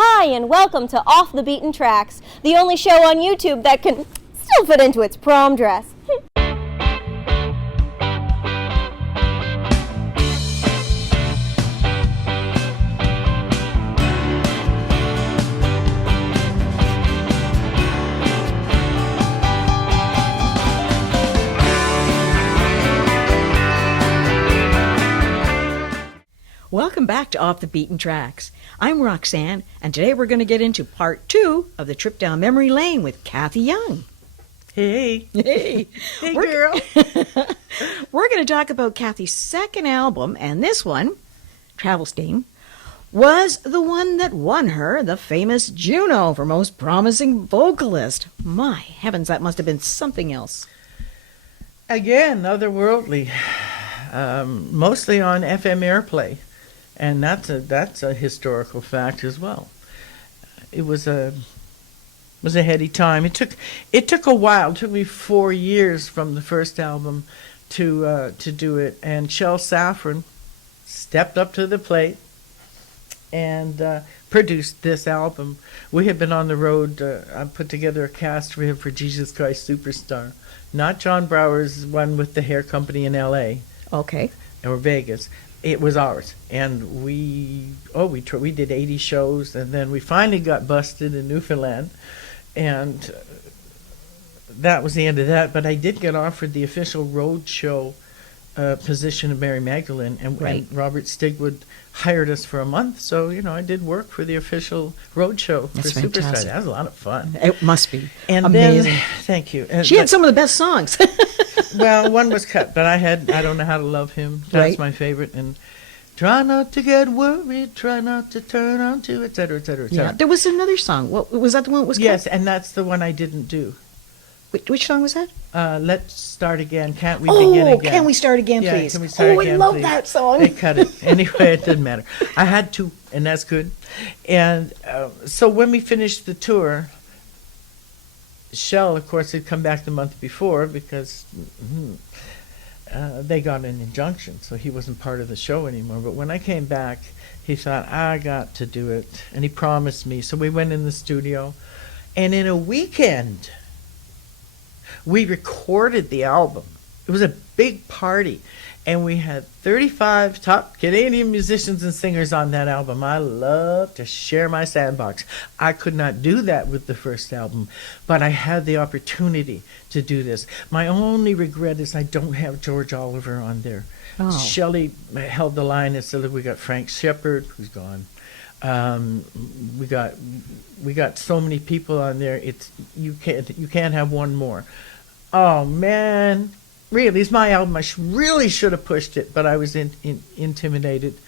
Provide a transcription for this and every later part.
Hi, and welcome to Off the Beaten Tracks, the only show on YouTube that can still fit into its prom dress. Welcome back to Off the Beaten Tracks. I'm Roxanne, and today we're going to get into part 2 of the trip down memory lane with Cathy Young. Hey. Hey. Hey, girl. We're going to talk about Cathy's second album, and this one, Travel Steam, was the one that won her the famous Juno for Most Promising Vocalist. My heavens, that must have been something else. Again, otherworldly. Mostly on FM airplay. And that's a historical fact as well. It was a heady time. It took a while. It took me 4 years from the first album to do it. And Shel Saffron stepped up to the plate and produced this album. We had been on the road. I put together a cast for him for Jesus Christ Superstar, not John Brower's one with the hair company in L.A. Okay. Or Vegas. It was ours, and we did 80 shows, and then we finally got busted in Newfoundland, and that was the end of that. But I did get offered the official road show position of Mary Magdalene, and Robert Stigwood hired us for a month. So I did work for the official road show for Superstar. That was a lot of fun. It must be and amazing. Then, thank you. She had some of the best songs. Well, one was cut, but I Don't Know How to Love Him. That's my favorite. And try not to get worried, try not to turn on to, et cetera, et cetera, et cetera. Yeah, there was another song. What was that? The one that was cut? Yes, and that's the one I didn't do. Which song was that? Let's Start Again. Can't we begin again? Can we start again, yeah, please? Can we start again, I love please? that song. They cut it. Anyway, it didn't matter. I had to, and that's good. And so when we finished the tour, Shel, of course, had come back the month before because they got an injunction, so he wasn't part of the show anymore. But when I came back, he thought, I got to do it, and he promised me. So we went in the studio, and in a weekend, we recorded the album. It was a big party, and we had 35 top Canadian musicians and singers on that album. I love to share my sandbox. I could not do that with the first album, but I had the opportunity to do this. My only regret is I don't have George Oliver on there. Oh. Shelley held the line and said, we got Frank Shepard, who's gone. We got so many people on there. You can't have one more. Oh man. Really, it's my album. I really should have pushed it, but I was intimidated,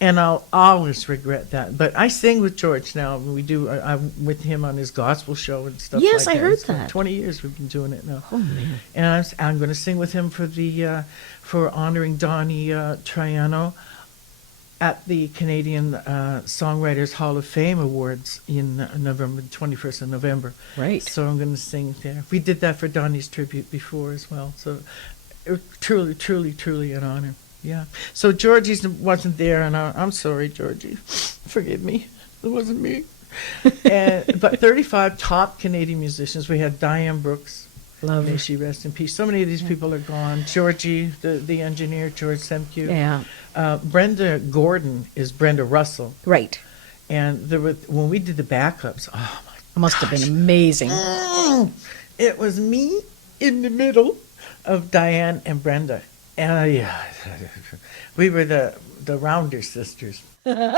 and I'll always regret that. But I sing with George now. We do. I'm with him on his gospel show and stuff. Yes, like I that. heard It's that. 20 years we've been doing it now. Oh man! And I'm going to sing with him for honoring Donnie Triano at the Canadian Songwriters Hall of Fame Awards in November, 21st of November. Right. So I'm going to sing there. We did that for Donnie's tribute before as well. So truly, truly, truly an honor. Yeah. So Georgie wasn't there, and I'm sorry, Georgie. Forgive me. It wasn't me. But 35 top Canadian musicians. We had Diane Brooks. Love May her. she rest in peace. So many of these people are gone. Georgie, the engineer, George Semke. Yeah. Brenda Gordon is Brenda Russell. Right. And when we did the backups, oh my It must have been amazing. It was me in the middle of Diane and Brenda. And we were the Rounder sisters. And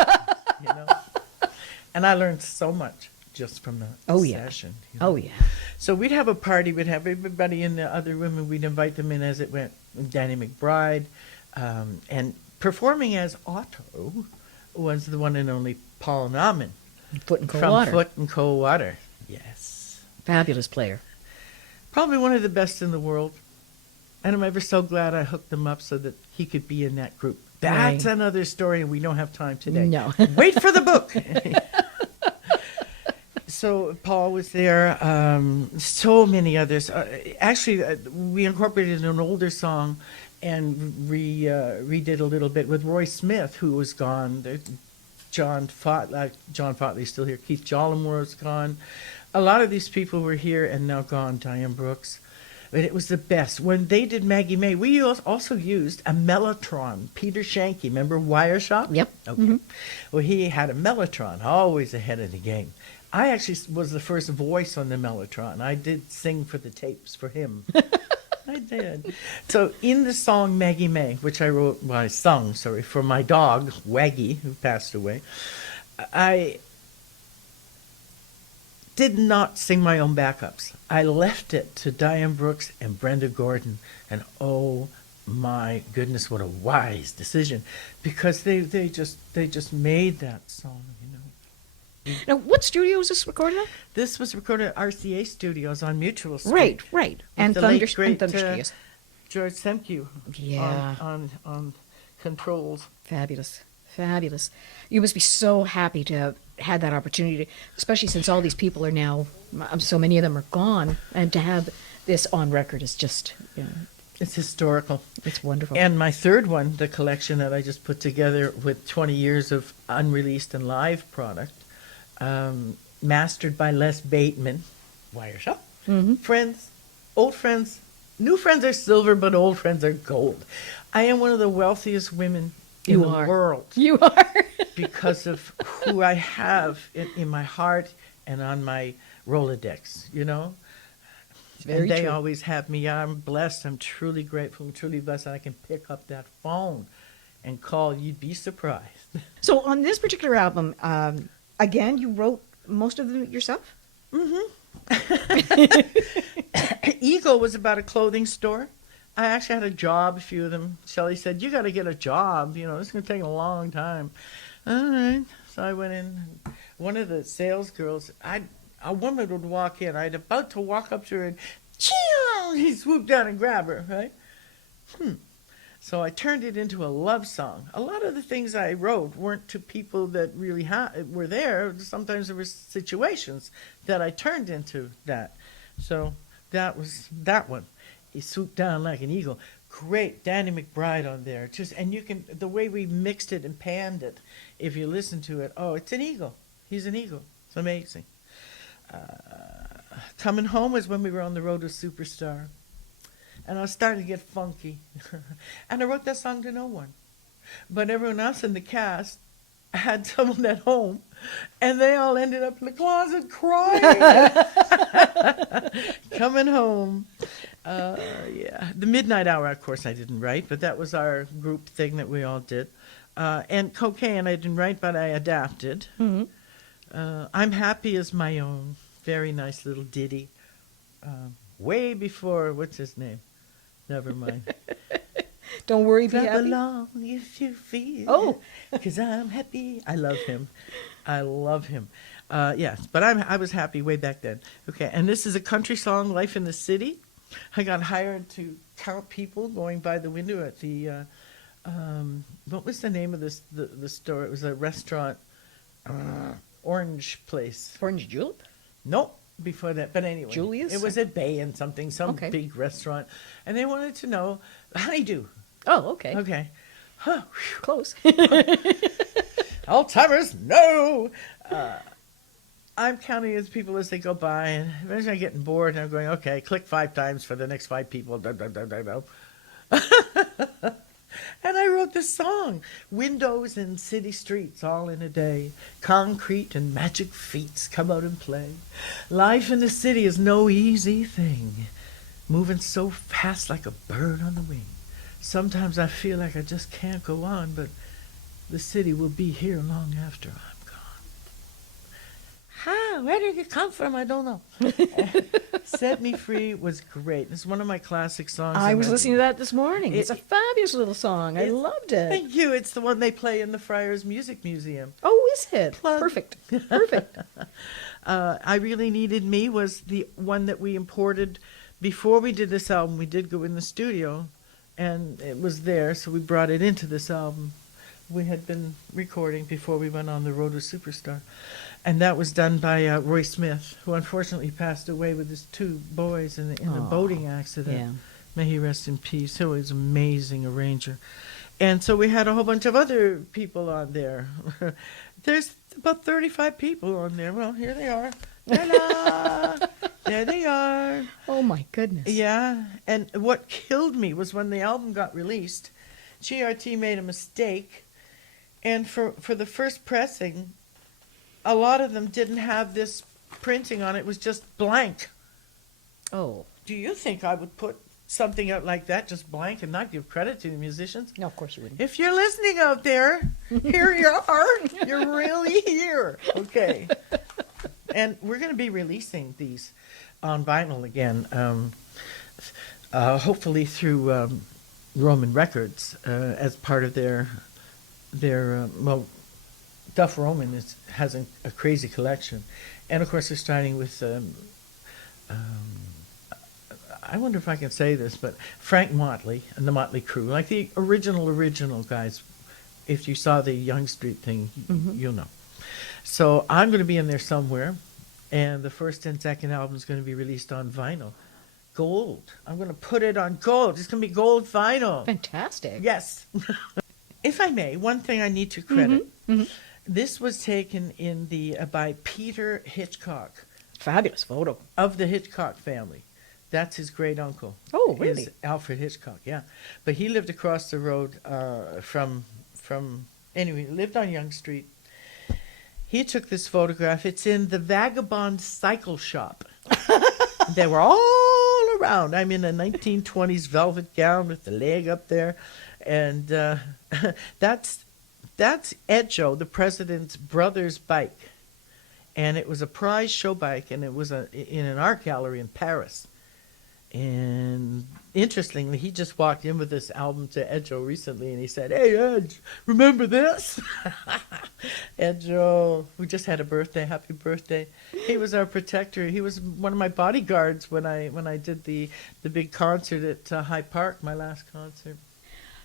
I learned so much just from the session. Oh, yeah. So we'd have a party. We'd have everybody in the other room, and we'd invite them in as it went. Danny McBride. And performing as Otto was the one and only Paul Nauman. Foot and Cold from Water. Foot and Cold Water. Yes. Fabulous player. Probably one of the best in the world. And I'm ever so glad I hooked him up so that he could be in that group. That's another story, and we don't have time today. No. Wait for the book. So Paul was there. So many others. Actually, we incorporated an older song and redid a little bit with Roy Smith, who was gone. John Fotley's still here. Keith Jollimore gone. A lot of these people were here and now gone. Diane Brooks. But it was the best. When they did Maggie May, we also used a Mellotron. Peter Shanky, remember Wire Shop? Yep. Okay. Well, he had a Mellotron, always ahead of the game. I actually was the first voice on the Mellotron. I did sing for the tapes for him. I did. So in the song Maggie May, which I sung, for my dog, Waggy, who passed away, I did not sing my own backups. I left it to Diane Brooks and Brenda Gordon, and oh my goodness, what a wise decision, because they just made that song, you know. Now, what studio was this recorded at? This was recorded at RCA Studios on Mutual Street. Right, right. And the Thunder late, great, Studios. George Semke Yeah. on controls. Fabulous. Fabulous. You must be so happy to have had that opportunity, especially since all these people are now, so many of them are gone, and to have this on record is just, you know, It's historical. it's wonderful. And my third one, the collection that I just put together with 20 years of unreleased and live product, mastered by Les Bateman, Wire Shop. Friends, old friends, new friends are silver, but old friends are gold. I am one of the wealthiest women in the world You are. because of who I have in my heart and on my Rolodex, you know? Very and they true. always have me. I'm blessed. I'm truly grateful. I'm truly blessed that I can pick up that phone and call. You'd be surprised. So on this particular album, again, you wrote most of them yourself? Eagle was about a clothing store. I actually had a job, a few of them. Shelley said, you got to get a job. You know, it's going to take a long time. All right. So I went in. One of the sales girls, a woman would walk in. I'd about to walk up to her and, Chee-oh! He swooped down and grabbed her, right? So I turned it into a love song. A lot of the things I wrote weren't to people that really were there. Sometimes there were situations that I turned into that. So that was that one. He swooped down like an eagle. Great, Danny McBride on there. And you can, the way we mixed it and panned it, if you listen to it, oh, it's an eagle. He's an eagle. It's amazing. Coming Home was when we were on the road to Superstar. And I was starting to get funky. And I wrote that song to no one. But everyone else in the cast had someone at home, and they all ended up in the closet crying. Coming Home. Yeah. The Midnight Hour, of course, I didn't write, but that was our group thing that we all did. And Cocaine, I didn't write, but I adapted. I'm Happy is my own. Very nice little ditty. Way before, what's his name? Never mind. Don't worry, be Clap happy. along if you feel. Oh. Because I'm happy. I love him. I love him. Yes, but I was happy way back then. Okay, and this is a country song, Life in the City. I got hired to count people going by the window at the, what was the name of the store? It was a restaurant, orange place. Orange Julep? Nope. Before that, but anyway, Julius? It was at Bay and something, some Okay. big restaurant, and they wanted to know honeydew. Oh, okay. Okay, huh, whew. Close. Alzheimer's, no. I'm counting as people as they go by, and eventually I'm getting bored, and I'm going, okay, click 5 times for the next 5 people. Da, da, da, da, da. And I wrote this song, windows and city streets all in a day, concrete and magic feats come out and play. Life in the city is no easy thing, moving so fast like a bird on the wing. Sometimes I feel like I just can't go on, but the city will be here long after I'm gone. How? Where did it come from? I don't know. Set Me Free was great. It's one of my classic songs. I was listening to that this morning. It's a It- fabulous little song. I loved it. Thank you. It's the one they play in the Friars Music Museum. Oh, is it? Plug. Perfect. Perfect. I Really Needed Me was the one that we imported before we did this album. We did go in the studio, and it was there, so we brought it into this album. We had been recording before we went on the road to Superstar. And that was done by Roy Smith, who unfortunately passed away with his 2 boys in a boating accident. Yeah. May he rest in peace. He was an amazing arranger. And so we had a whole bunch of other people on there. There's about 35 people on there. Well, here they are. Ta-da! There they are. Oh, my goodness. Yeah, and what killed me was when the album got released, GRT made a mistake, and for the first pressing, a lot of them didn't have this printing on it. It was just blank. Oh. Do you think I would put something out like that, just blank, and not give credit to the musicians? No, of course you wouldn't. If you're listening out there, here you are. You're really here. Okay. And we're going to be releasing these on vinyl again, hopefully through Roman Records as part of their well, Duff Roman has a crazy collection. And of course they're starting with I wonder if I can say this, but Frank Motley and the Motley Crew, like the original guys. If you saw the Young Street thing, you'll know. So I'm going to be in there somewhere, and the first and second album is going to be released on vinyl. Gold. I'm going to put it on gold. It's going to be gold vinyl. Fantastic. Yes. If I may, one thing I need to credit. This was taken in by Peter Hitchcock. Fabulous photo. Of the Hitchcock family. That's his great uncle. Oh, really? Is Alfred Hitchcock, yeah. But he lived across the road from anyway, he lived on Young Street. He took this photograph. It's in the Vagabond Cycle Shop. They were all around. I'm in a 1920s velvet gown with the leg up there. And that's Edjo, the president's brother's bike. And it was a prize show bike, and it was in an art gallery in Paris. And interestingly, he just walked in with this album to Edjo recently, and he said, "Hey, Edge, remember this?" Edjo, who just had a birthday, happy birthday. He was our protector. He was one of my bodyguards when I did the big concert at Hyde Park, my last concert.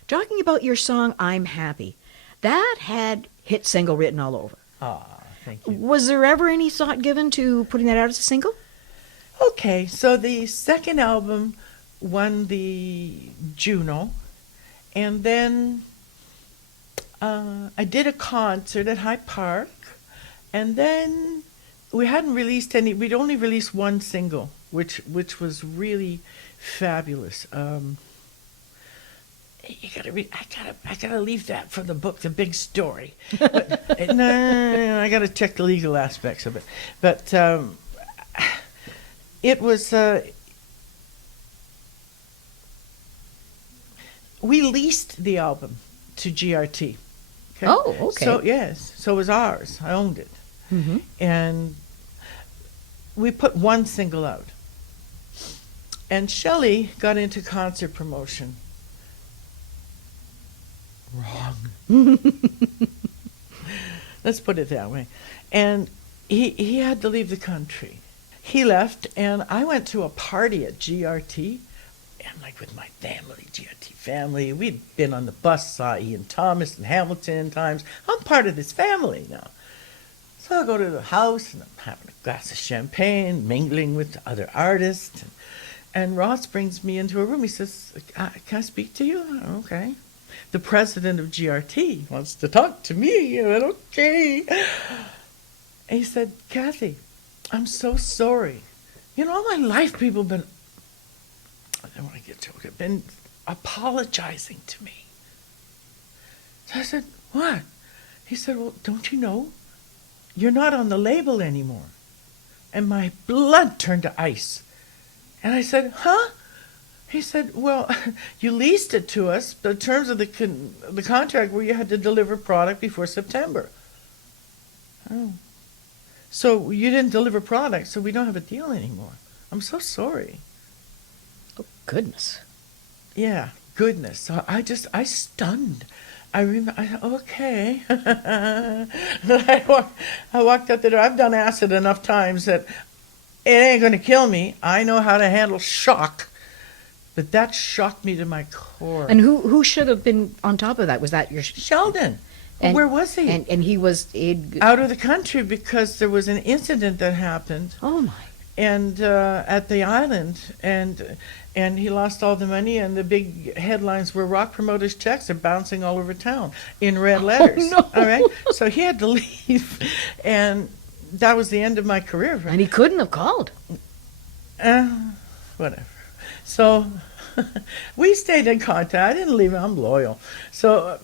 Talking about your song, I'm Happy, that had hit single written all over. Ah, thank you. Was there ever any thought given to putting that out as a single? Okay, so the second album won the Juno, and then I did a concert at Hyde Park, and then we hadn't released any. We'd only released one single, which was really fabulous. You gotta read. I gotta leave that for the book, the big story. But, no, I gotta check the legal aspects of it. But it was. We leased the album to GRT. Okay? Oh, okay. So yes, so it was ours. I owned it, and we put one single out. And Shelley got into concert promotion. Wrong. Let's put it that way. And he had to leave the country. He left, and I went to a party at GRT, and like with my family, GRT family. We'd been on the bus, saw Ian Thomas and Hamilton times. I'm part of this family now. So I go to the house, and I'm having a glass of champagne, mingling with other artists. And Ross brings me into a room. He says, "Can I speak to you?" Okay. The president of GRT wants to talk to me. I went, okay. And he said, "Cathy, I'm so sorry. You know, all my life people have been, I don't want to get to it, have been apologizing to me." So I said, "What?" He said, "Well, don't you know? You're not on the label anymore." And my blood turned to ice. And I said, "Huh?" He said, "Well, you leased it to us. The terms of the contract where you had to deliver product before September." Oh. "So you didn't deliver product, so we don't have a deal anymore. I'm so sorry." Oh, goodness. Yeah, goodness. So I stunned. I remember, okay. I walked out the door. I've done acid enough times that it ain't going to kill me. I know how to handle shock. But that shocked me to my core. And who should have been on top of that? Was that your... Sheldon. And, where was he? And he was... Out of the country because there was an incident that happened. Oh, my. and at the island, and he lost all the money, and the big headlines were rock promoters' checks are bouncing all over town in red letters. no. All right, so he had to leave, and that was the end of my career. And he couldn't have called. Whatever. So we stayed in contact. I didn't leave him. I'm loyal. So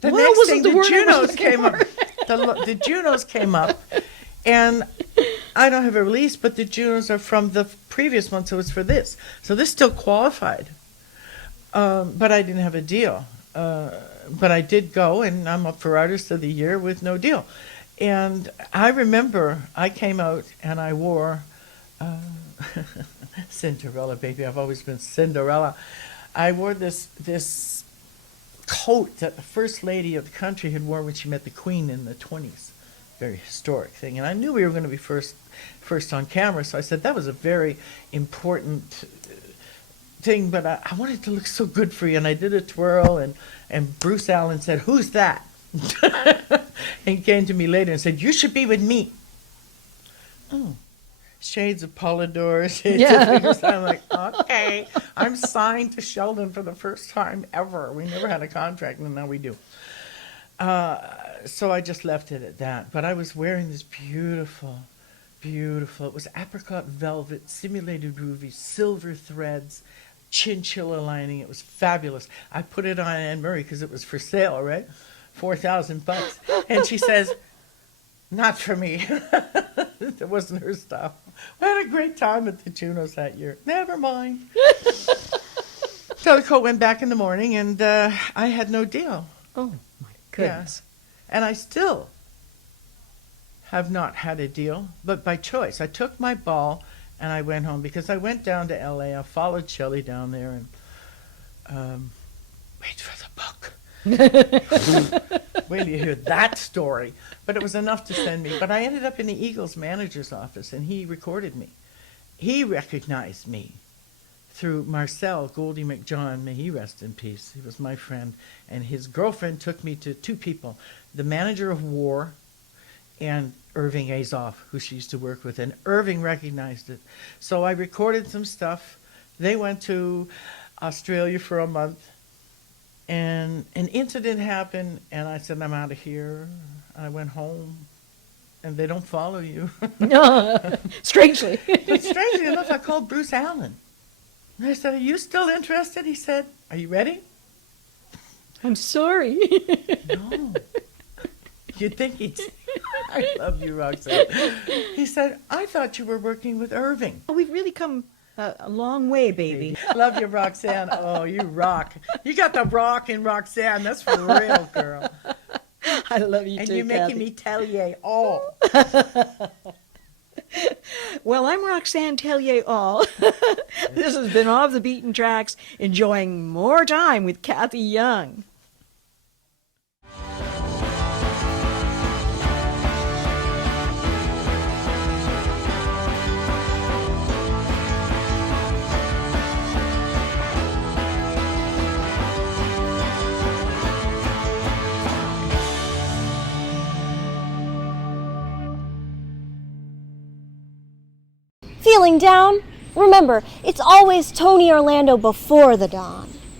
the Well, next wasn't thing, the the word I was Junos looking came up. The Junos came up, and I don't have a release, but the Junos are from the previous one, so it's for this. So this still qualified, but I didn't have a deal. But I did go, and I'm up for Artist of the Year with no deal. And I remember I came out and I wore Cinderella, baby. I've always been Cinderella. I wore this coat that the First Lady of the country had worn when she met the Queen in the 20s. Very historic thing. And I knew we were going to be first on camera, so I said that was a very important thing, but I wanted to look so good for you. And I did a twirl, and Bruce Allen said, "Who's that?" And he came to me later and said, "You should be with me." Oh. Shades of Polydor, shades of fingers. I'm like, okay, I'm signed to Sheldon for the first time ever. We never had a contract, and now we do. So I just left it at that. But I was wearing this beautiful, it was apricot velvet, simulated ruby, silver threads, chinchilla lining. It was fabulous. I put it on Anne Murray because it was for sale, right? $4,000. And she says, "Not for me." That wasn't her stuff. We had a great time at the Junos that year. Never mind. So the coat went back in the morning, and I had no deal. Oh, my goodness. Yeah. And I still have not had a deal, but by choice. I took my ball, and I went home, because I went down to L.A. I followed Shelley down there, and wait for the book. Wait till you hear that story. But it was enough to send me. But I ended up in the Eagles manager's office, and he recorded me. He recognized me through Marcel Goldie McJohn. May he rest in peace. He was my friend. And his girlfriend took me to two people, the manager of War and Irving Azoff, who she used to work with. And Irving recognized it. So I recorded some stuff. They went to Australia for a month. And an incident happened, and I said, "I'm out of here." I went home, and they don't follow you. Strangely. But strangely enough, I called Bruce Allen. And I said, "Are you still interested?" He said, "Are you ready?" I'm sorry. No. You'd think he'd... I love you, Roxanne. He said, "I thought you were working with Irving." We've really come a long way, baby. Love you, Roxanne. Oh, you rock. You got the rock in Roxanne. That's for real, girl. I love you And too, you're making me Tellier. Oh. Well, I'm Roxanne Tellier all. This has been Off the Beaten Tracks, enjoying more time with Cathy Young. Feeling down? Remember, it's always Tony Orlando before the dawn.